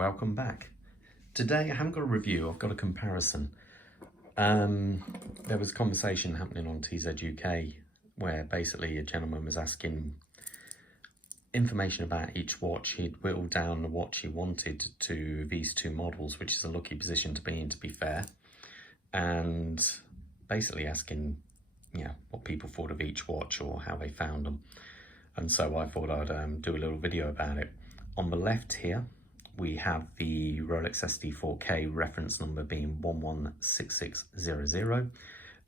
welcome back. Today I haven't got a review, I've got a comparison. There was a conversation happening on TZ UK where basically a gentleman was asking information about each watch. He'd whittled down the watch he wanted to these two models, which is a lucky position to be in, to be fair, and basically asking what people thought of each watch or how they found them. And so I thought I'd do a little video about it. On the left here we have the Rolex SD4K reference number being 116600,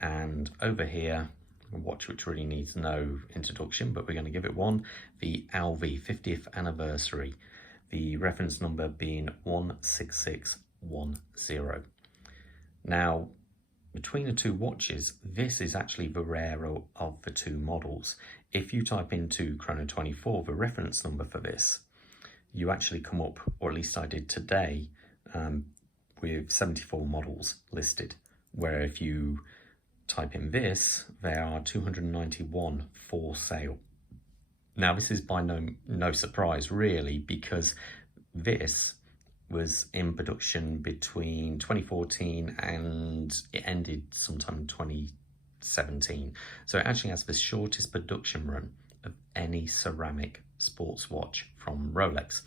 and over here a watch which really needs no introduction, but we're going to give it one, the Alvi 50th anniversary, the reference number being 16610. Now, between the two watches, this is actually the rarer of the two models. If you type into Chrono24, the reference number for this, you actually come up, or at least I did today, with 74 models listed, where if you type in this, there are 291 for sale. Now, this is by no surprise, really, because this was in production between 2014 and it ended sometime in 2017. So it actually has the shortest production run of any ceramic sports watch from Rolex,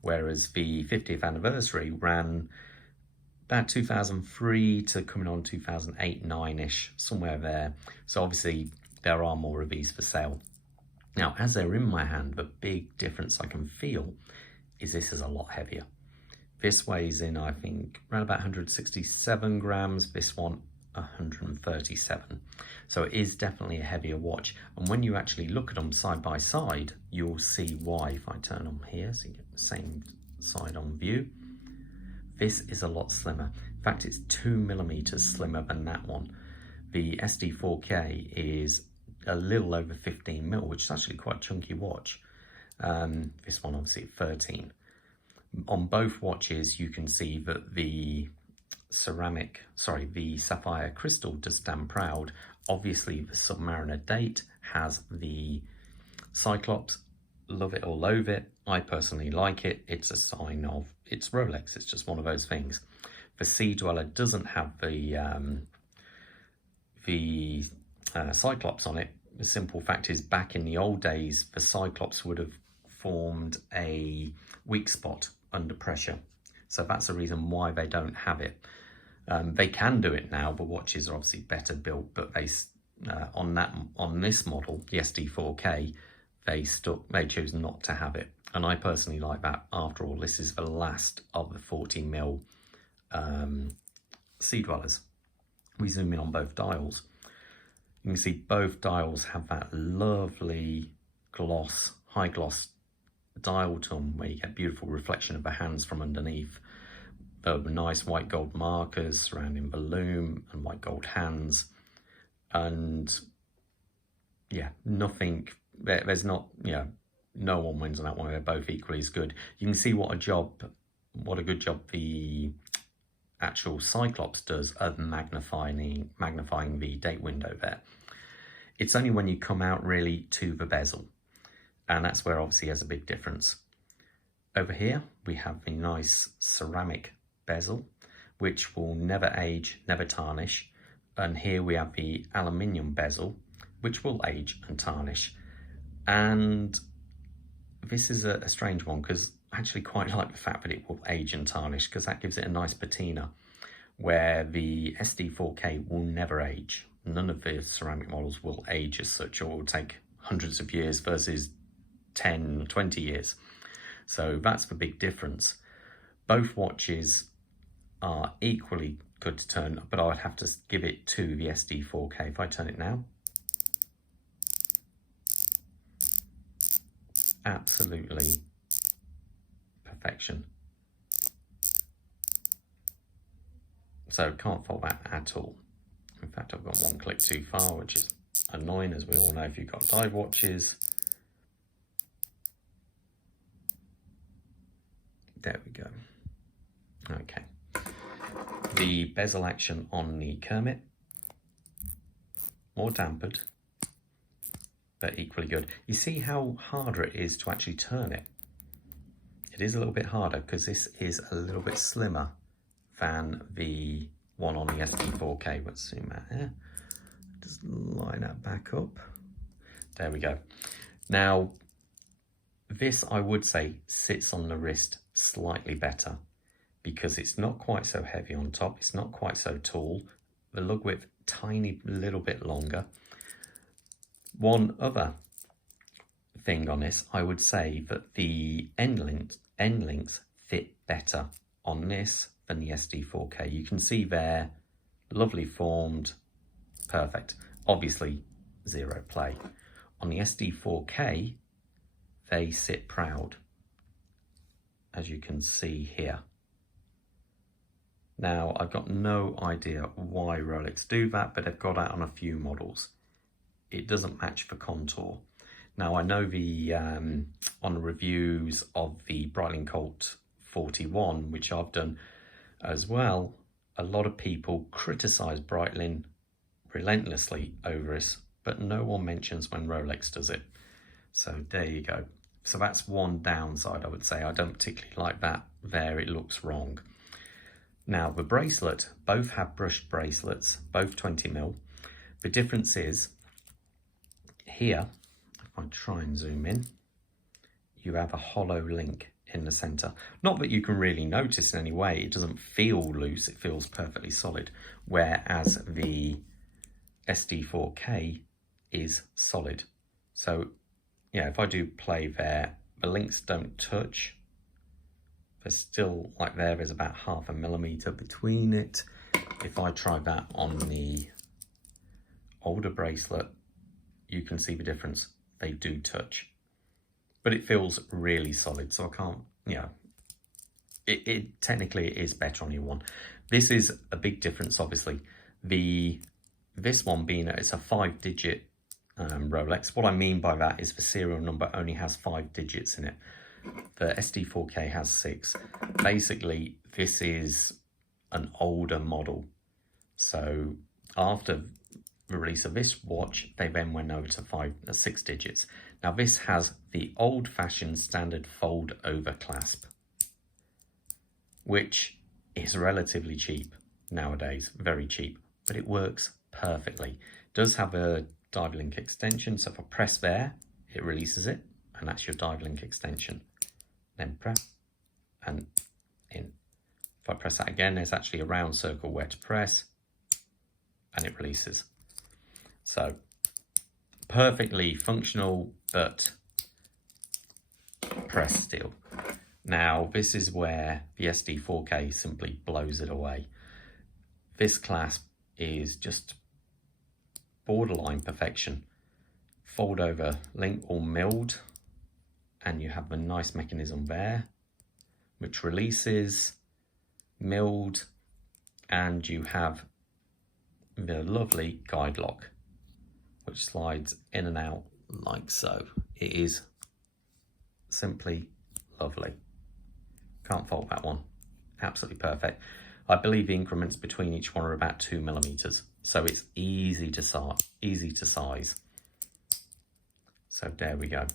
whereas the 50th anniversary ran about 2003 to coming on 2008-9ish, somewhere there. So obviously there are more of these for sale. Now, as they're in my hand, the big difference I can feel is this is a lot heavier. This weighs in, I think, around about 167 grams, this one 137. So it is definitely a heavier watch. And when you actually look at them side by side, you'll see why. If I turn them here, so you get the same side on view, this is a lot slimmer. In fact, it's 2mm slimmer than that one. The SD4K is a little over 15mm, which is actually quite a chunky watch. This one obviously at 13. On both watches, you can see that the sapphire crystal does stand proud. Obviously, the Submariner date has the Cyclops. Love it or loathe it. I personally like it. It's a sign of it's Rolex. It's just one of those things. The Sea Dweller doesn't have the Cyclops on it. The simple fact is, back in the old days, the Cyclops would have formed a weak spot under pressure. So that's the reason why they don't have it. They can do it now, but watches are obviously better built, but they on this model, the SD4K, they chose not to have it. And I personally like that. After all, this is the last of the 40mm Sea Dwellers. We zoom in on both dials. You can see both dials have that lovely gloss, high gloss dial tone where you get beautiful reflection of the hands from underneath. The nice white gold markers surrounding the loom and white gold hands. And yeah, nothing, there's not, no one wins on that one. They're both equally as good. You can see what a good job the actual Cyclops does of magnifying the date window there. It's only when you come out really to the bezel, and that's where obviously there's a big difference. Over here we have the nice ceramic bezel, which will never age, never tarnish. And here we have the aluminium bezel, which will age and tarnish. And this is a strange one, because I actually quite like the fact that it will age and tarnish, because that gives it a nice patina, where the SD4K will never age. None of the ceramic models will age as such, or will take hundreds of years versus 10, 20 years. So that's the big difference. Both watches are equally good to turn, but I would have to give it to the SD4K. If I turn it now, absolutely perfection. So can't fault that at all. In fact, I've gone one click too far, which is annoying, as we all know if you've got dive watches. There we go. Okay. The bezel action on the Kermit, more dampered, but equally good. You see how harder it is to actually turn it? It is a little bit harder because this is a little bit slimmer than the one on the SD4K. Let's zoom out here. Just line that back up. There we go. Now, this I would say sits on the wrist slightly better because it's not quite so heavy on top. It's not quite so tall. The lug width, tiny little bit longer. One other thing on this, I would say that the end links fit better on this than the SD4K. You can see there, lovely formed, perfect. Obviously, zero play. On the SD4K, they sit proud, as you can see here. Now, I've got no idea why Rolex do that, but they've got that on a few models. It doesn't match the contour. Now, I know the on the reviews of the Breitling Colt 41, which I've done as well, a lot of people criticise Breitling relentlessly over this, but no one mentions when Rolex does it. So there you go. So that's one downside, I would say. I don't particularly like that there. It looks wrong. Now, the bracelet, both have brushed bracelets, both 20mm. The difference is here, if I try and zoom in, you have a hollow link in the center. Not that you can really notice in any way. It doesn't feel loose. It feels perfectly solid. Whereas the SD4K is solid. So, yeah, if I do play there, the links don't touch. There's still, like there's about 0.5 millimeter between it. If I try that on the older bracelet, you can see the difference. They do touch. But it feels really solid, so I can't, you know, it technically is better on your one. This is a big difference, obviously. This one being, it's a 5-digit Rolex. What I mean by that is the serial number only has 5 digits in it. The SD4K has 6. Basically, this is an older model. So after the release of this watch, they then went over to 6 digits. Now this has the old-fashioned standard fold-over clasp, which is relatively cheap nowadays, very cheap, but it works perfectly. It does have a dive link extension, so if I press there, it releases it, and that's your dive link extension. Then press and in. If I press that again, there's actually a round circle where to press, and it releases. So perfectly functional, but press steel. Now this is where the SD4K simply blows it away. This clasp is just borderline perfection. Fold over link or milled, and you have a nice mechanism there which releases, milled, and you have the lovely guide lock which slides in and out like so. It is simply lovely. Can't fault that one. Absolutely perfect. I believe the increments between each one are about 2 millimeters, so it's easy to size. So there we go.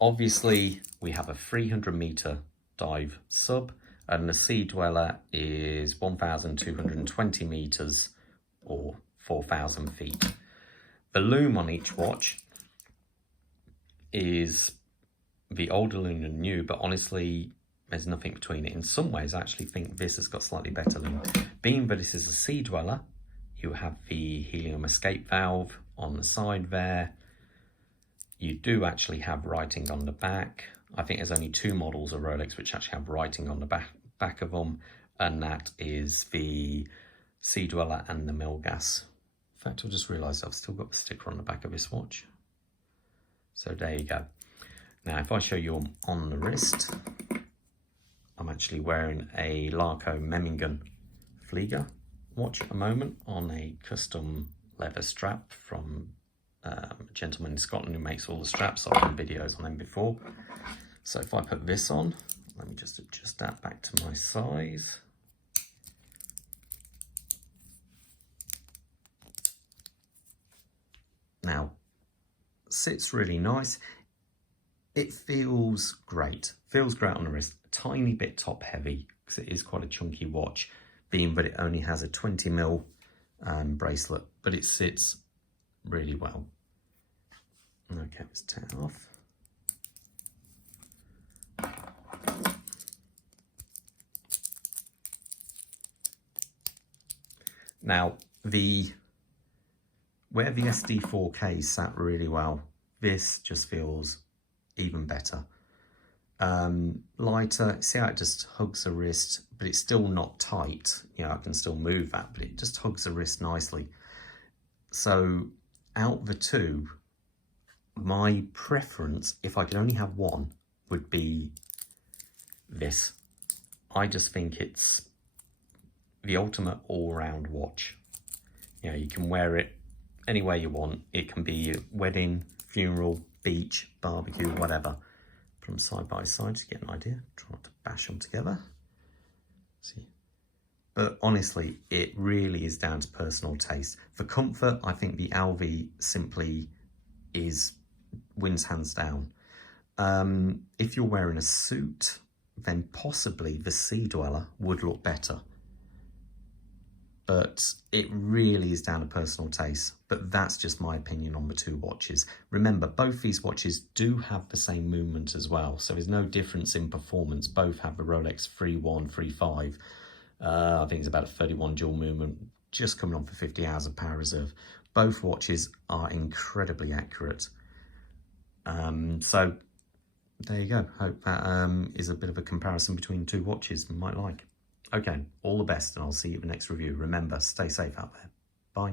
Obviously, we have a 300-meter dive sub, and the sea dweller is 1,220 meters or 4,000 feet. The lume on each watch is the older lume and new, but honestly, there's nothing between it. In some ways, I actually think this has got slightly better lume. Being that this is a sea dweller, you have the helium escape valve on the side there. You do actually have writing on the back. I think there's only 2 models of Rolex which actually have writing on the back of them, and that is the Sea Dweller and the Milgas. In fact, I've just realised I've still got the sticker on the back of this watch. So there you go. Now, if I show you on the wrist, I'm actually wearing a Larco Memmingen Flieger watch at the moment on a custom leather strap from a gentleman in Scotland who makes all the straps. I've done videos on them before. So if I put this on, let me just adjust that back to my size. Now, sits really nice. It feels great. Feels great on the wrist. A tiny bit top heavy because it is quite a chunky watch, being that it only has a 20mm bracelet, but it sits really well. Okay, let's tear it off. Now, where the SD4K sat really well, this just feels even better. Lighter, see how it just hugs the wrist, but it's still not tight. You know, I can still move that, but it just hugs the wrist nicely. So out the two, my preference, if I could only have one, would be this. I just think it's the ultimate all-round watch. You know, you can wear it anywhere you want. It can be a wedding, funeral, beach, barbecue, whatever. Put them side by side to get an idea. Try not to bash them together. See. But honestly, it really is down to personal taste. For comfort, I think the LV simply wins hands down. If you're wearing a suit, then possibly the Sea Dweller would look better. But it really is down to personal taste. But that's just my opinion on the two watches. Remember, both these watches do have the same movement as well. So there's no difference in performance. Both have the Rolex 31, 35. I think it's about a 31 dual movement, just coming on for 50 hours of power reserve. Both watches are incredibly accurate. So there you go. Hope that is a bit of a comparison between two watches you might like. Okay, all the best, and I'll see you in the next review. Remember, stay safe out there. Bye.